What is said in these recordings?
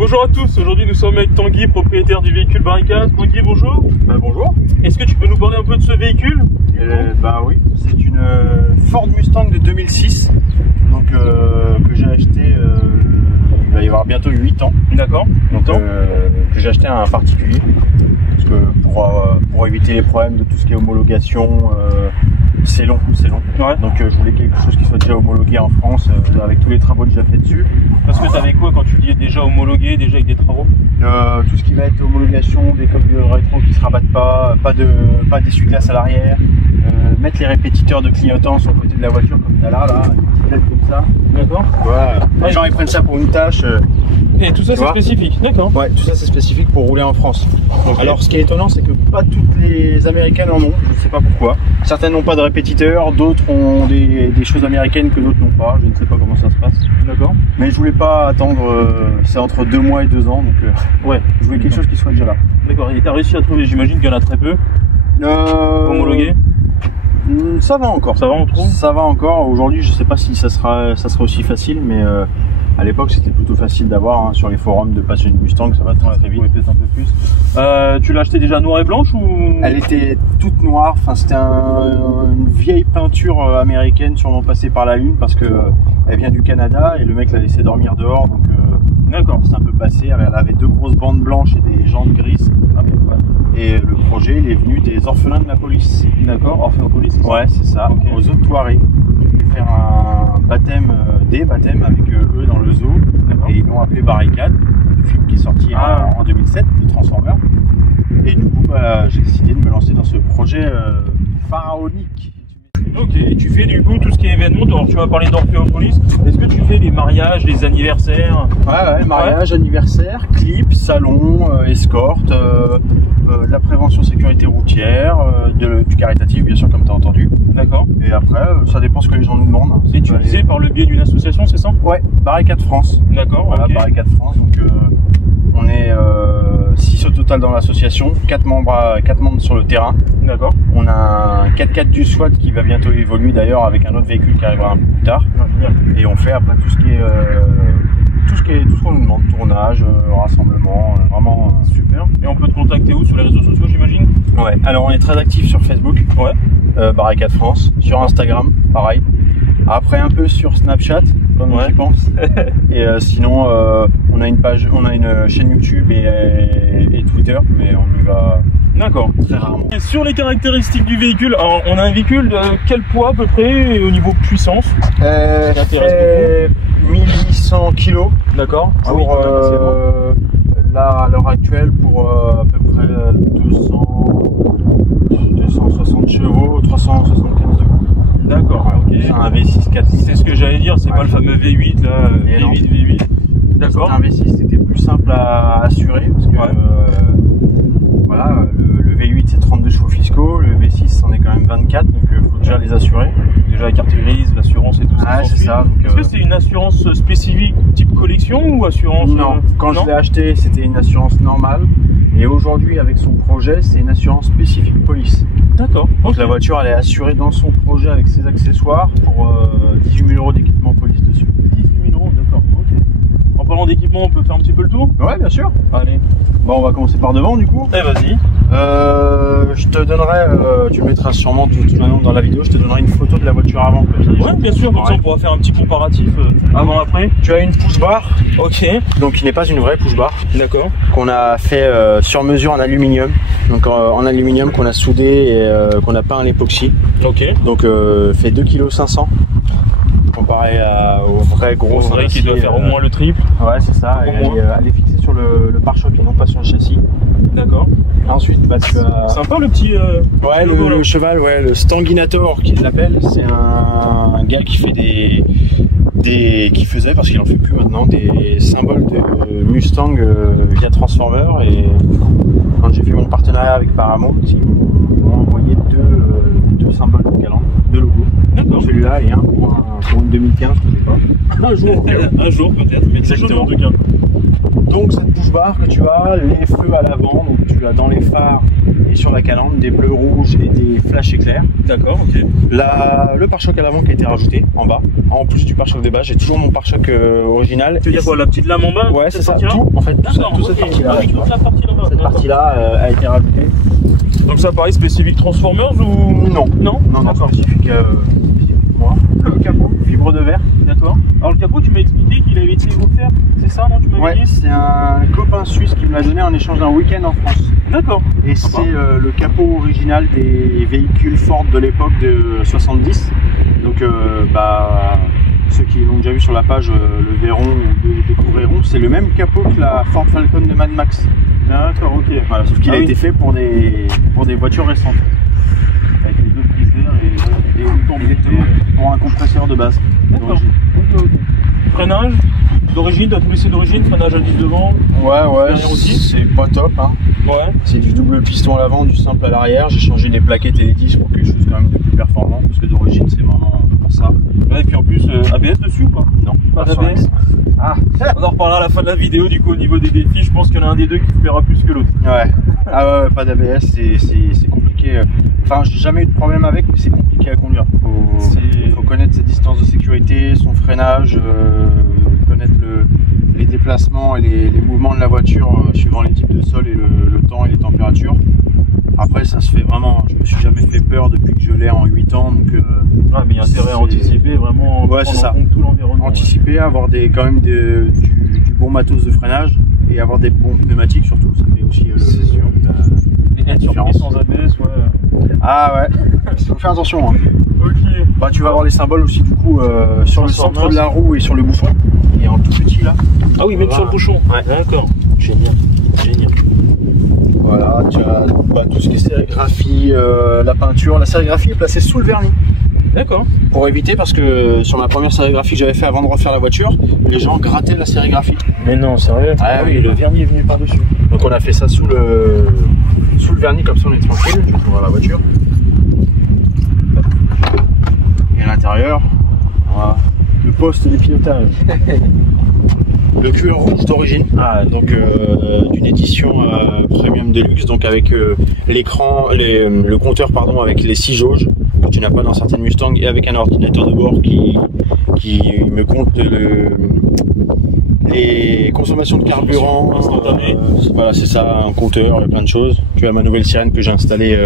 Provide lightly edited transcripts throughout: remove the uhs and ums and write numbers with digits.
Bonjour à tous, aujourd'hui nous sommes avec Tanguy, propriétaire du véhicule Barricade. Tanguy, bonjour. Bonjour. Est-ce que tu peux nous parler un peu de ce véhicule? Oui, c'est une Ford Mustang de 2006 donc, que j'ai acheté il va y avoir bientôt 8 ans. D'accord. Que j'ai acheté à un particulier parce que pour éviter les problèmes de tout ce qui est homologation, c'est long. Ouais. Donc je voulais quelque chose qui soit déjà homologué en France avec tous les travaux déjà faits dessus. Parce que tu avais quoi quand tu dis déjà homologué, déjà avec des travaux? Tout ce qui va être homologation, des coques de rétro qui se rabattent pas d'essuie-glace à l'arrière, mettre les répétiteurs de clignotant sur le côté de la voiture comme tu as là, une petite lettre comme ça. D'accord. Voilà. Les gens ils prennent ça pour une tâche. Et tout ça c'est spécifique, d'accord. Ouais, tout ça c'est spécifique pour rouler en France. Okay. Alors ce qui est étonnant c'est que pas toutes les américaines en ont, je ne sais pas pourquoi. Certaines n'ont pas de répétiteur, d'autres ont des choses américaines que d'autres n'ont pas, je ne sais pas comment ça se passe. D'accord. Mais je voulais pas attendre, c'est entre 2 mois et 2 ans, donc ouais, je voulais quelque chose qui soit déjà là. D'accord, et tu as réussi à trouver, j'imagine qu'il y en a très peu homologués? Ça va encore. Ça va, on trouve? Ça va encore. Aujourd'hui, je sais pas si ça sera aussi facile, mais à l'époque, c'était plutôt facile d'avoir sur les forums de passer une Mustang, ça va très vite. Peut-être un peu plus. Tu l'as acheté déjà noire et blanche ou? Elle était toute noire. Enfin, c'était une vieille peinture américaine, sûrement passée par la lune, parce que elle vient du Canada et le mec l'a laissé dormir dehors, donc. D'accord, c'est un peu passé. Elle avait 2 grosses bandes blanches et des jantes grises. Et le projet, il est venu des orphelins de la police. D'accord, orphelins de police. Ouais, c'est ça. Okay. Aux autres Touareg. Faire un baptême, des baptêmes avec eux dans le zoo. Et ils l'ont appelé Barricade, du film qui est sorti en 2007, de Transformers. Et du coup, j'ai décidé de me lancer dans ce projet pharaonique. Ok, et tu fais du coup tout ce qui est événement, alors tu m'as parlé d'Orphéopolis, est-ce que tu fais les mariages, les anniversaires? Ouais, mariage, anniversaire, clip, salon, escorte, la prévention sécurité routière, du caritatif bien sûr comme tu as entendu. D'accord. Et après, ça dépend ce que les gens nous demandent. Et tu disais par le biais d'une association, c'est ça? Ouais, Barricade France. D'accord, voilà, okay. Barricade France, donc on est 6 au total dans l'association, 4 membres sur le terrain. D'accord. On a un 4x4 du SWAT qui va bientôt évoluer d'ailleurs avec un autre véhicule qui arrivera un peu plus tard. Et on fait après tout ce qu'on nous demande, tournage, rassemblement, vraiment super. Et on peut te contacter où? Sur les réseaux sociaux, j'imagine? Ouais, alors on est très actifs sur Facebook, Barricade France, sur Instagram, pareil. Après un peu sur Snapchat, comme j'y pense. Et sinon, on a une page, on a une chaîne YouTube et Twitter, mais on y va. D'accord. Très rarement. Et sur les caractéristiques du véhicule, alors on a un véhicule de quel poids à peu près et au niveau puissance? Fait 1800 kg. D'accord. Là, à l'heure actuelle, pour à peu près 260 chevaux, 375 de coups. D'accord. Okay. C'est un V6 4 litres. C'est ce que j'allais dire, c'est pas le fameux V8 là, V8. D'accord. Un V6, c'était plus simple à assurer parce que le V8 c'est 32 chevaux fiscaux, le V6 c'en est quand même 24, donc il faut déjà les assurer. Déjà la carte grise, l'assurance et tout ça. Ah, c'est ça. Est-ce que c'est une assurance spécifique type collection ou assurance? Non, quand je l'ai acheté c'était une assurance normale et aujourd'hui avec son projet c'est une assurance spécifique police. D'accord. Donc la voiture elle est assurée dans son projet avec ses accessoires pour 18 000 € d'équipement police dessus. 18 000 €, d'accord. Ok. En parlant d'équipement, on peut faire un petit peu le tour? Ouais, bien sûr. Allez. Bon, on va commencer par devant du coup. Eh, vas-y. Je te donnerai, tu le mettras sûrement tout maintenant dans la vidéo, je te donnerai une photo de la voiture avant. Ouais, bien sûr, comme ça on pourra faire un petit comparatif avant-après. Tu as une push-bar. Ok. Donc qui n'est pas une vraie push-bar. D'accord. Qu'on a fait sur mesure en aluminium. Donc en aluminium qu'on a soudé et qu'on a peint en époxy. Ok. Donc fait 2,5 kg. Comparé au vrai gros. C'est vrai qu'il doit faire au moins le triple. Ouais, c'est ça. Elle est fixée sur le pare-choc et non pas sur le châssis. D'accord. Ensuite, tu as. Sympa le petit. Ouais, le cheval, le Stanguinator qu'ils l'appellent. C'est un gars qui fait qui faisait, parce qu'il en fait plus maintenant, des symboles de Mustang via Transformers. Et quand j'ai fait mon partenariat avec Paramount, ils m'ont envoyé deux deux symboles de calandre, deux logos. D'accord. Celui-là et un pour une 2015, je ne sais pas. Un jour. Un jour peut-être, mais exactement en tout cas. Donc cette bouche barre que tu as, les feux à l'avant, donc tu as dans les phares et sur la calandre des bleus rouges et des flashs éclairs. D'accord, ok. Le pare-choc à l'avant qui a été rajouté en bas, en plus du pare-choc des bas, j'ai toujours mon pare-choc original. Tu veux dire quoi, la petite lame en bas? Ouais, c'est ça, tout en fait, toute cette partie-là. Toute la partie là-bas. Cette partie-là a été rajoutée. Donc ça pareil spécifique Transformers ou non? Non, spécifique moi. Le capot, fibre de verre. D'accord. Alors le capot, tu m'as expliqué qu'il avait été offert, c'est ça, non? Tu m'avais dit? C'est un copain suisse qui me l'a donné en échange d'un week-end en France. D'accord. Et c'est le capot original des véhicules Ford de l'époque de 70. Donc ceux qui l'ont déjà vu sur la page le verront ou le découvriront. C'est le même capot que la Ford Falcon de Mad Max. D'accord, ok. Voilà, sauf qu'il a été fait pour des voitures récentes. Avec les deux prises d'air et une tourbière pour un compresseur de base. D'accord. Ok. Freinage d'origine, tu as tout laissé d'origine, freinage à 10 devant. Ouais, c'est pas top. Hein. Ouais. C'est du double piston à l'avant, du simple à l'arrière. J'ai changé les plaquettes et les disques pour quelque chose quand même de plus performant, parce que d'origine c'est vraiment pour ça. Ouais, et puis en plus, ABS dessus ou pas? Non, pas d'ABS. Ah, on en reparlera à la fin de la vidéo du coup au niveau des défis, je pense qu'il y en a un des deux qui plaira plus que l'autre. Ouais. Ah ouais, pas d'ABS, c'est compliqué. Enfin, j'ai jamais eu de problème avec, mais c'est compliqué à conduire. Faut connaître ses distances de sécurité, son freinage, connaître les déplacements et les mouvements de la voiture suivant les types de sol et le temps et les températures. Après, ça se fait vraiment. Je me suis jamais fait peur depuis que je l'ai en 8 ans. Donc, ah, mais il y a intérêt à anticiper vraiment. Ouais, c'est ça. Tout l'environnement. Anticiper, avoir quand même du bon matos de freinage et avoir des bons pneumatiques surtout. Ça fait aussi la différence. Sans ABS, ouais. Ah ouais. Faut faire attention. Hein. Ok. Bah, tu vas avoir les symboles aussi du coup sur le centre de la roue et sur le bouchon. Il est en tout petit là. Ah oui, même sur le bouchon. Ouais. D'accord. Génial. Voilà, tu as tout ce qui est sérigraphie, la peinture. La sérigraphie est placée sous le vernis. D'accord. Pour éviter, parce que sur ma première sérigraphie que j'avais fait avant de refaire la voiture, les gens grattaient la sérigraphie. Mais non, sérieux? Ah oui, le vernis est venu par-dessus. Donc on a fait ça sous le vernis, comme ça on est tranquille. Je vais ouvrir la voiture. Et à l'intérieur, voilà, le poste de pilotage. Le cuir rouge d'origine, donc d'une édition Premium Deluxe, donc avec l'écran, le compteur pardon, avec les 6 jauges que tu n'as pas dans certaines Mustang, et avec un ordinateur de bord qui me compte les consommations de carburant. Voilà, c'est ça, un compteur, plein de choses. Tu as ma nouvelle sirène que j'ai installée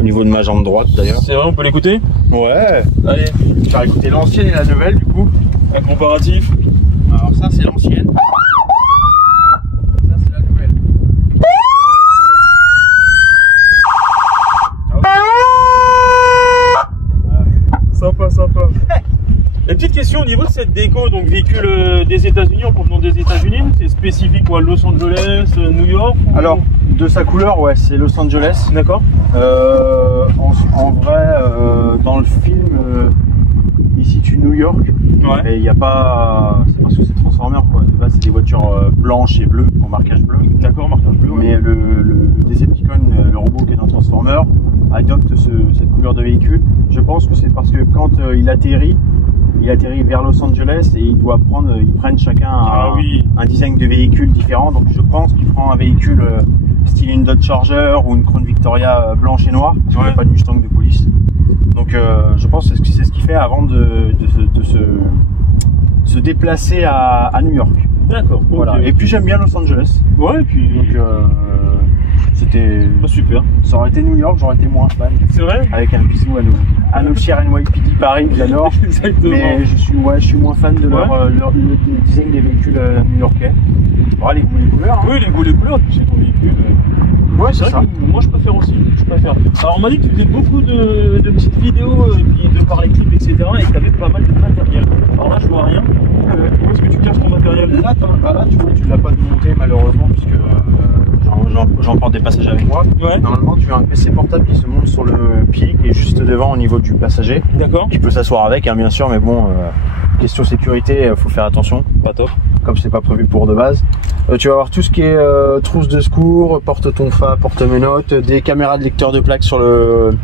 au niveau de ma jambe droite d'ailleurs. C'est vrai, on peut l'écouter? Ouais. Allez, je vais faire écouter l'ancienne et la nouvelle du coup. Un comparatif. Alors ça c'est l'ancienne. Ça c'est la nouvelle. Sympa. Une petite question au niveau de cette déco, donc véhicule des États-Unis, en provenant des États-Unis, c'est spécifique quoi, Los Angeles, New York ou... Alors, de sa couleur, ouais, c'est Los Angeles. D'accord. En vrai, dans le film, il situe New York. Ouais. Et il n'y a pas. C'est parce que c'est Transformers quoi. De base, c'est des voitures blanches et bleues, en marquage bleu. D'accord, marquage bleu. Mais le Decepticon, le robot qui est dans Transformers, adopte cette couleur de véhicule. Je pense que c'est parce que quand il atterrit vers Los Angeles et ils prennent chacun un design de véhicule différent. Donc je pense qu'il prend un véhicule style une Dodge Charger ou une Crown Victoria blanche et noire, parce qu'il n'y a pas de Mustang de police. Donc je pense que c'est ce qu'il fait avant de se déplacer à New York. D'accord. Voilà. Okay. Et puis j'aime bien Los Angeles. Ouais, et puis donc c'était super. Ça aurait été New York, j'aurais été moins fan. C'est vrai. Avec un bisou à nos chers NYPD Paris, j'adore. Exactement. Mais je suis moins fan de leur design des véhicules new-yorkais. Les goûts, les couleurs. Hein. Oui, les goûts, les couleurs, tu sais ton véhicule. Ouais, c'est ça. Moi je préfère aussi. Alors on m'a dit que tu faisais beaucoup de petites vidéos et puis de par les clips, etc. et que tu avais pas mal de matériel. Alors là je vois rien. Où est-ce que tu caches ton matériel? Là tu vois, tu ne l'as pas démonté malheureusement puisque j'en porte des passages avec moi. Ouais. Normalement tu as un PC portable qui se monte sur le pied qui est juste devant au niveau du passager. D'accord. Qui peut s'asseoir avec bien sûr, mais bon question sécurité, faut faire attention. Pas top. Comme c'est pas prévu pour de base. Tu vas avoir tout ce qui est trousse de secours, porte-tonfa, porte-menottes, des caméras de lecteur de plaques sur le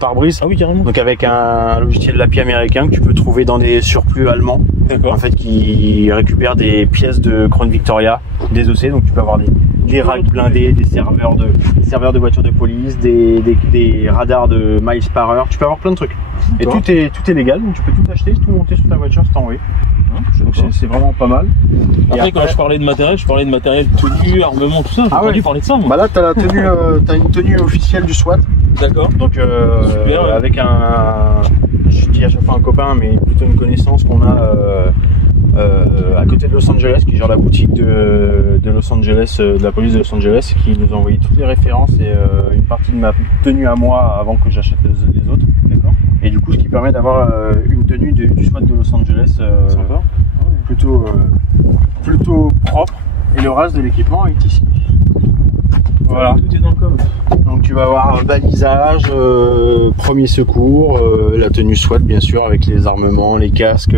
pare-brise. Ah oui, carrément. Donc avec un logiciel d'API américain que tu peux trouver dans des surplus allemands. D'accord. En fait, qui récupère des pièces de Crown Victoria désossées. Donc tu peux avoir des racks blindés, des serveurs de voitures de police, des radars de miles par heure. Tu peux avoir plein de trucs. Et tout est légal, donc tu peux tout acheter, tout monter sur ta voiture si t'as envie. Donc c'est vraiment pas mal. Après, quand je parlais de matériel, tenue, armement, tout ça. J'ai pas dû parler de ça, moi. Bah là, t'as une tenue officielle du SWAT. D'accord. Donc super, ouais. Avec je dis à chaque fois un copain, mais plutôt une connaissance qu'on a à côté de Los Angeles, qui gère la boutique de Los Angeles, de la police de Los Angeles, qui nous a envoyé toutes les références et une partie de ma tenue à moi avant que j'achète les autres. D'accord. Et du coup, ce qui permet d'avoir une tenue du SWAT de Los Angeles plutôt propre. Et le reste de l'équipement est ici. Voilà. Tout est dans le coffre. Donc tu vas avoir un balisage, premier secours, la tenue SWAT bien sûr avec les armements, les casques,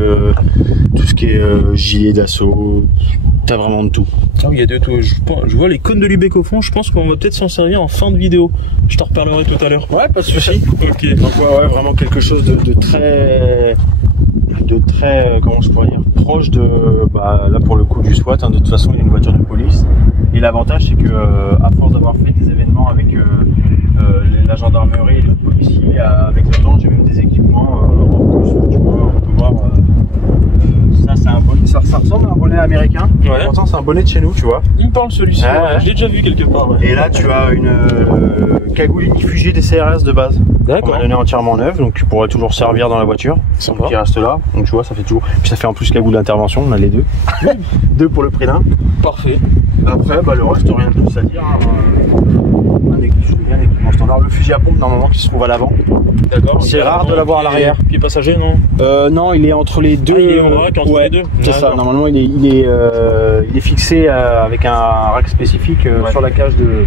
tout ce qui est gilet d'assaut. T'as vraiment de tout. Ah oui, il y a de tout. Je vois les cônes de Lübeck au fond. Je pense qu'on va peut-être s'en servir en fin de vidéo. Je t'en reparlerai tout à l'heure. Ouais, pas de souci. Ok. Donc ouais, vraiment quelque chose de très comment je pourrais dire, proche de là pour le coup du SWAT. De toute façon, il y a une voiture de police. Et l'avantage, c'est que à force d'avoir fait des événements avec la gendarmerie et les policiers, avec le temps, j'ai même des équipements en plus. Tu vois, on peut voir. Ça, c'est un bonnet. Ça ressemble à un bonnet américain. Ouais. Pourtant, c'est un bonnet de chez nous, tu vois. Il me parle celui-ci. Ouais. Je l'ai déjà vu quelque part. Ouais. Et là, tu as une cagoule unifugée des CRS de base. D'accord. On a donné entièrement neuve, donc tu pourrais toujours servir dans la voiture. Sympa. Qui reste là. Donc tu vois, ça fait toujours. Puis ça fait en plus cagoule d'intervention. On a les deux. Deux pour le prix d'un. Parfait. Après, le reste, rien de plus à dire. Un équipement standard. Le fusil à pompe, normalement, qui se trouve à l'avant. D'accord. C'est rare de l'avoir à l'arrière. Pied passager, non? Non, il est entre les deux. Ah, il est en rack entre les deux. C'est ça. Normalement, il est fixé avec un rack spécifique sur la cage de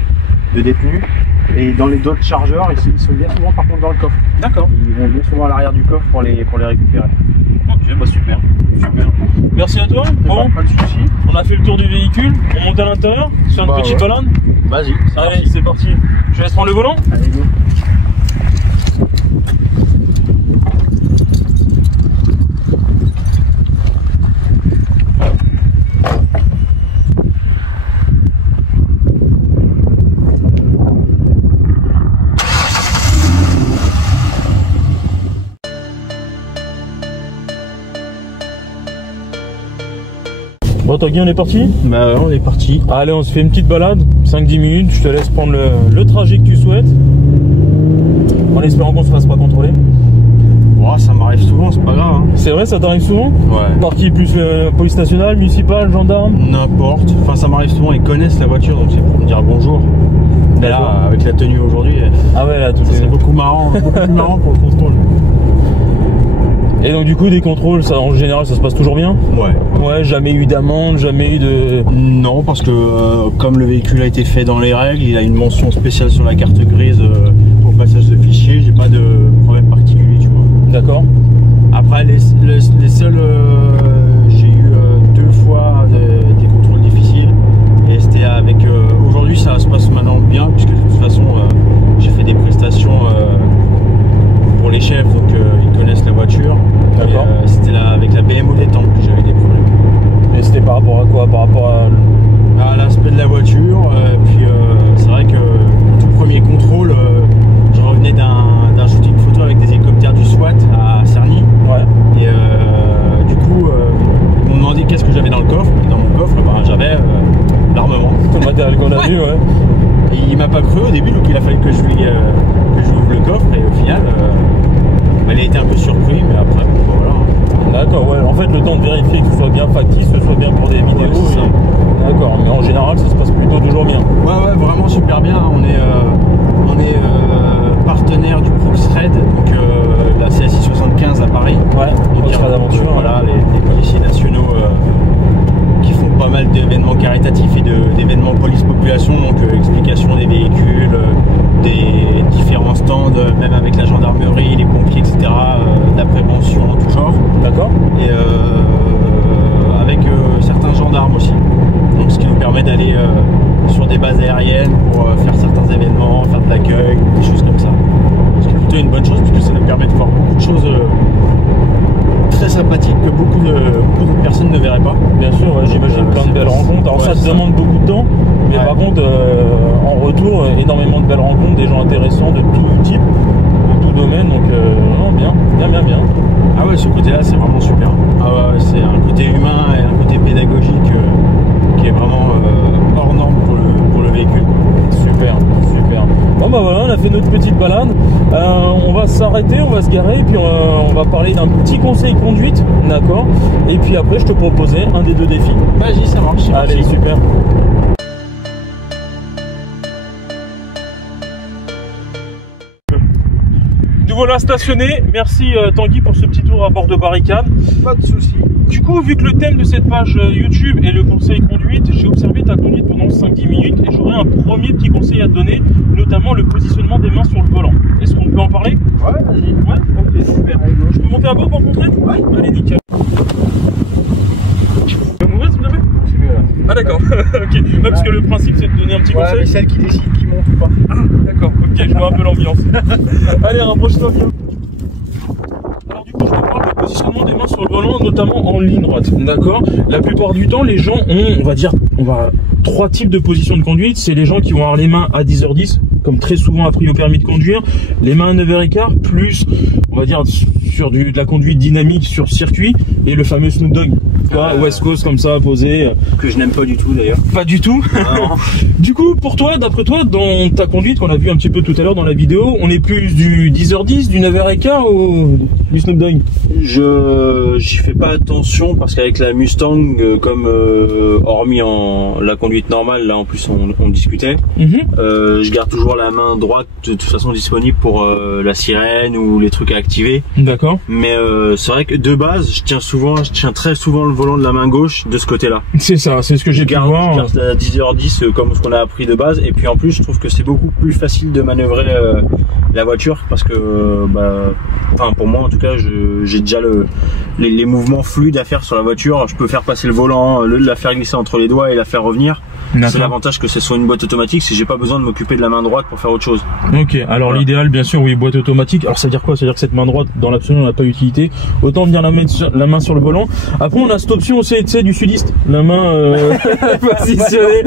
détenu. Et dans les d'autres chargeurs, ils sont bien souvent par contre dans le coffre. D'accord. Ils vont bien souvent à l'arrière du coffre pour les récupérer. Ok, super. Merci à toi. Bon, pas de soucis. on a fait le tour du véhicule. On monte à l'intérieur sur une petite balade. Vas-y. Allez, c'est parti. Je laisse prendre le volant. Allez, go. Bon, Tanguy, on est parti? Bah on est parti. Allez, on se fait une petite balade, 5-10 minutes, je te laisse prendre le trajet que tu souhaites. En espérant qu'on se fasse pas contrôler. Oh, ça m'arrive souvent, c'est pas grave. Hein. C'est vrai, ça t'arrive souvent? Ouais. Par qui? Plus police nationale, municipale, gendarme? N'importe. Enfin, ça m'arrive souvent, ils connaissent la voiture, donc c'est pour me dire bonjour. Mais là, avec la tenue aujourd'hui, ah ouais, là, tout c'est beaucoup marrant, beaucoup plus marrant pour le contrôle. Et donc du coup des contrôles, ça en général ça se passe toujours bien? Ouais. Ouais, jamais eu d'amende, jamais eu de... Non, parce que comme le véhicule a été fait dans les règles, il a une mention spéciale sur la carte grise pour passage de fichier, j'ai pas de problème particulier, tu vois. D'accord. Après les seuls, j'ai eu 2 fois des contrôles difficiles et c'était avec, aujourd'hui ça se passe maintenant bien puisque de toute façon j'ai fait des prestations pour les chefs, donc ils connaissent la voiture. D'accord. C'était avec la BMO des temps que j'avais des problèmes. Et c'était par rapport à quoi? Par rapport à l'aspect de la voiture, puis c'est vrai que le tout premier contrôle, je revenais d'un shooting photo avec des hélicoptères du SWAT à Cerny. Ouais. Et du coup, ils m'ont demandé qu'est-ce que j'avais dans le coffre. Et dans mon coffre, j'avais l'armement. tout le matériel qu'on a vu, ouais. Et il m'a pas cru au début, donc il a fallu que je ouvre le coffre. Et au final, il a été un peu surpris, mais après, voilà. D'accord, ouais. En fait, le temps de vérifier que ce soit bien factice, que ce soit bien pour des vidéos. Ouais, d'accord, mais en général, ça se passe plutôt toujours bien. Ouais, vraiment super bien. On est partenaire du Proxred, donc la CSI 75 à Paris. Ouais, donc d'aventure. Voilà, les policiers nationaux qui font pas mal d'événements caritatifs et d'événements police-population, donc explication des véhicules, des différents stands, même avec la gendarmerie, les pompiers, etc., de la prévention en tout genre. D'accord. Et base aérienne pour faire certains événements, faire de l'accueil, des choses comme ça. Ce qui est plutôt une bonne chose puisque ça nous permet de voir beaucoup de choses très sympathiques que beaucoup de personnes ne verraient pas. Bien sûr, ouais, j'imagine plein de belles rencontres. Alors ça te demande beaucoup de temps, mais par contre, en retour, énormément de belles rencontres, des gens intéressants de tout type, de tout domaine. Donc non, bien. Ah ouais, ce côté-là, c'est vraiment super. Ah ouais, c'est un côté humain et un côté pédagogique qui est vraiment hors norme pour le véhicule. Super. Bon bah voilà, on a fait notre petite balade. On va s'arrêter, on va se garer, et puis on va parler d'un petit conseil conduite, d'accord. Et puis après, je te proposais un des deux défis. Vas-y, ça marche. Allez, super. Nous voilà stationnés. Merci Tanguy pour ce petit tour à bord de barricade. Pas de soucis. Du coup, vu que le thème de cette page YouTube est le conseil conduite, j'ai observé ta conduite pendant 5-10 minutes et j'aurais un premier petit conseil à te donner, notamment le positionnement des mains sur le volant. Est-ce qu'on peut en parler? Ouais, vas-y. Ouais, ok, super. Je peux monter à bord pour montrer? Ouais. Allez, nickel. Tu peux m'ouvrir s'il te plaît? C'est mieux là. Ah d'accord, ok. Ouais, parce que le principe c'est de donner un petit Ouais, conseil. mais celle qui décide qui monte ou pas. Ah, d'accord, ok, je vois un peu l'ambiance. Allez, rapproche-toi bien. Alors du coup, je te parle de positionnement des mains sur le volant, notamment en ligne droite. D'accord. La plupart du temps, les gens ont, on va trois types de position de conduite. C'est les gens qui vont avoir les mains à 10h10, comme très souvent appris au permis de conduire, les mains à 9h15, plus, on va dire, sur de la conduite dynamique sur circuit, et le fameux Snoop Dogg. West Coast comme ça, posé. Que je n'aime pas du tout d'ailleurs. Pas du tout. Du coup, pour toi, d'après toi, dans ta conduite qu'on a vu un petit peu tout à l'heure dans la vidéo, on est plus du 10h10, du 9h15 ou du Snoop Dogg? J'y fais pas attention parce qu'avec la Mustang, comme hormis en la conduite normale, là en plus on discutait, je garde toujours la main droite de toute façon disponible pour la sirène ou les trucs à activer. D'accord. Mais c'est vrai que de base, je tiens très souvent le volant de la main gauche de ce côté-là. C'est ça, c'est ce que j'ai pu voir. Je garde la 10h10 comme ce qu'on a appris de base, et puis en plus je trouve que c'est beaucoup plus facile de manœuvrer la voiture parce que enfin pour moi en tout cas j'ai déjà les mouvements fluides à faire sur la voiture. Je peux faire passer le volant, la faire glisser entre les doigts et la faire revenir. C'est l'avantage que ce soit une boîte automatique, si j'ai pas besoin de m'occuper de la main droite pour faire autre chose. Ok, alors voilà. L'idéal bien sûr, oui, boîte automatique. Alors ça veut dire quoi? Ça veut dire que cette main droite dans l'absolu n'a pas utilité. Autant venir la main sur le volant. Après on a cette option aussi, tu sais, du sudiste, la main positionnée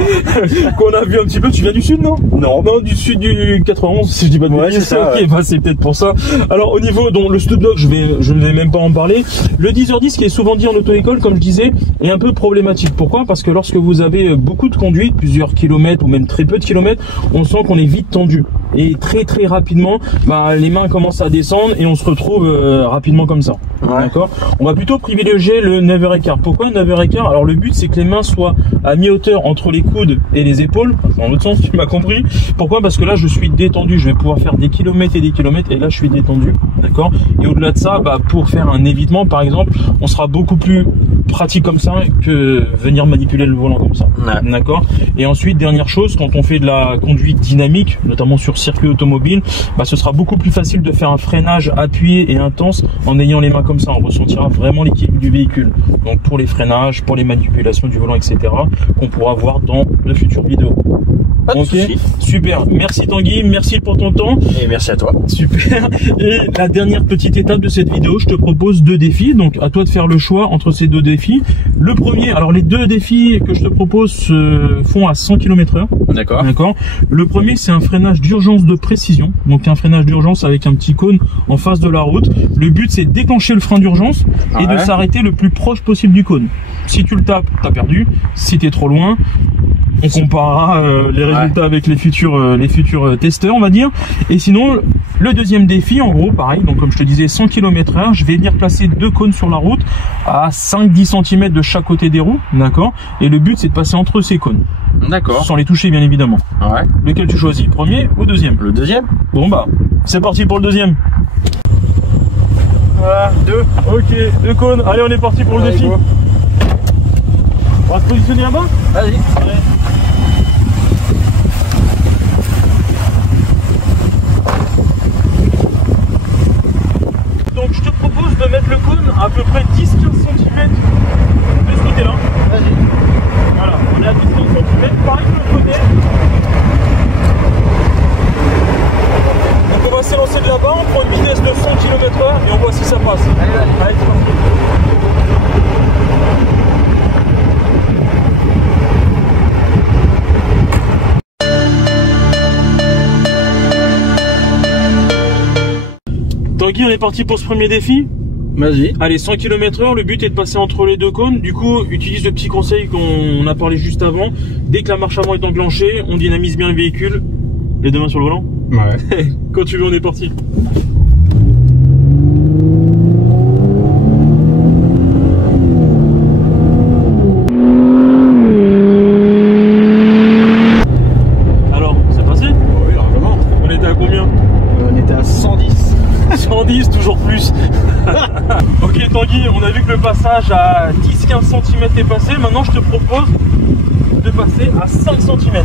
qu'on a vu un petit peu. Tu viens du sud, non? Non, du sud du 91 si je dis pas de bêtises. C'est ça, ok, c'est peut-être pour ça. Alors au niveau donc le Snoop Dogg, je ne vais même pas en parler. Le 10h10 qui est souvent dit en auto-école, comme je disais, est un peu problématique. Pourquoi? Parce que lorsque vous avez beaucoup de conduite, plusieurs kilomètres ou même très peu de kilomètres, on sent qu'on est vite tendu et très rapidement, les mains commencent à descendre et on se retrouve rapidement comme ça. Ouais. D'accord. On va plutôt privilégier le 9h15. Pourquoi 9h15? Alors le but c'est que les mains soient à mi-hauteur entre les coudes et les épaules, dans l'autre sens, tu m'as compris. Pourquoi? Parce que là je suis détendu, je vais pouvoir faire des kilomètres et des kilomètres et là je suis détendu, d'accord. Et au-delà de ça, pour faire un évitement par exemple, on sera beaucoup plus pratique comme ça que venir manipuler le volant comme ça. Ouais. D'accord. Et ensuite, dernière chose, quand on fait de la conduite dynamique, notamment sur circuit automobile, ce sera beaucoup plus facile de faire un freinage appuyé et intense en ayant les mains comme ça. On ressentira vraiment l'équilibre du véhicule. Donc pour les freinages, pour les manipulations du volant, etc., qu'on pourra voir dans de futures vidéos. Ok, super. Merci Tanguy, merci pour ton temps. Et merci à toi. Super. Et la dernière petite étape de cette vidéo, je te propose deux défis. Donc à toi de faire le choix entre ces deux défis. Le premier, alors les deux défis que je te propose se font à 100 km/h. D'accord. D'accord. Le premier, c'est un freinage d'urgence de précision. Donc un freinage d'urgence avec un petit cône en face de la route. Le but, c'est de déclencher le frein d'urgence et de s'arrêter le plus proche possible du cône. Si tu le tapes, t'as perdu. Si t'es trop loin, on comparera les résultats avec les futurs testeurs, on va dire. Et sinon, le deuxième défi, en gros, pareil, donc comme je te disais, 100 km/h, je vais venir placer deux cônes sur la route à 5-10 cm de chaque côté des roues, d'accord. Et le but, c'est de passer entre ces cônes. D'accord. Sans les toucher, bien évidemment. Ouais. Lequel tu choisis, premier ou deuxième? Le deuxième. Bon c'est parti pour le deuxième. Voilà, deux. Ok, deux cônes. Allez, on est parti pour le défi. Go. On va se positionner là-bas? Vas-y. Donc je te propose de mettre le cône à peu près 10-15 cm de ce côté-là. Vas-y. Voilà, on est à 10-15 cm. Pareil de l'autre côté. Tanguy, on est parti pour ce premier défi. Vas-y. Allez, 100 km/h, le but est de passer entre les deux cônes. Du coup, utilise le petit conseil qu'on a parlé juste avant. Dès que la marche avant est enclenchée, on dynamise bien le véhicule. Les deux mains sur le volant. Ouais. Quand tu veux, on est parti. Alors, c'est passé? Oui, largement. On était à combien? On était à 110. 110, toujours plus. Ok Tanguy, on a vu que le passage à 10-15 cm est passé. Maintenant, je te propose de passer à 5 cm.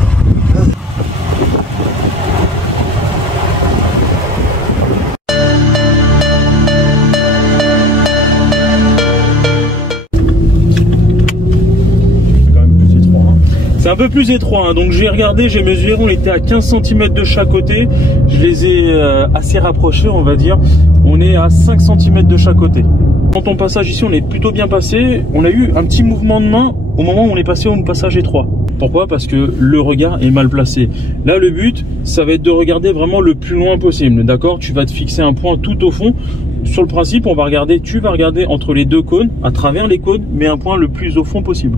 C'est un peu plus étroit, hein. Donc j'ai regardé, j'ai mesuré, on était à 15 cm de chaque côté. Je les ai assez rapprochés, on va dire. On est à 5 cm de chaque côté. Dans ton passage ici, on est plutôt bien passé. On a eu un petit mouvement de main au moment où on est passé au passage étroit. Pourquoi? Parce que le regard est mal placé. Là, le but, ça va être de regarder vraiment le plus loin possible. D'accord? Tu vas te fixer un point tout au fond. Sur le principe, on va regarder, tu vas regarder entre les deux cônes, à travers les cônes, mais un point le plus au fond possible.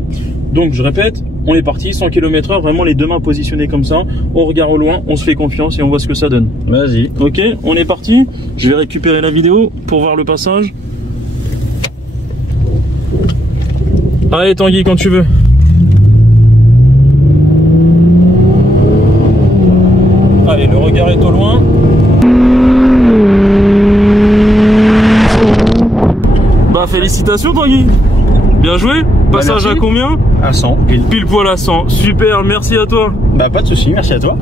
Donc, je répète, on est parti, 100 km/h, vraiment les deux mains positionnées comme ça. On regarde au loin, on se fait confiance et on voit ce que ça donne. Vas-y. Ok, on est parti. Je vais récupérer la vidéo pour voir le passage. Allez Tanguy, quand tu veux. Allez, le regard est au loin. Bah félicitations Tanguy. Bien joué. Passage à combien? À 100. Pile poil à 100. Super, merci à toi. Bah pas de souci, merci à toi.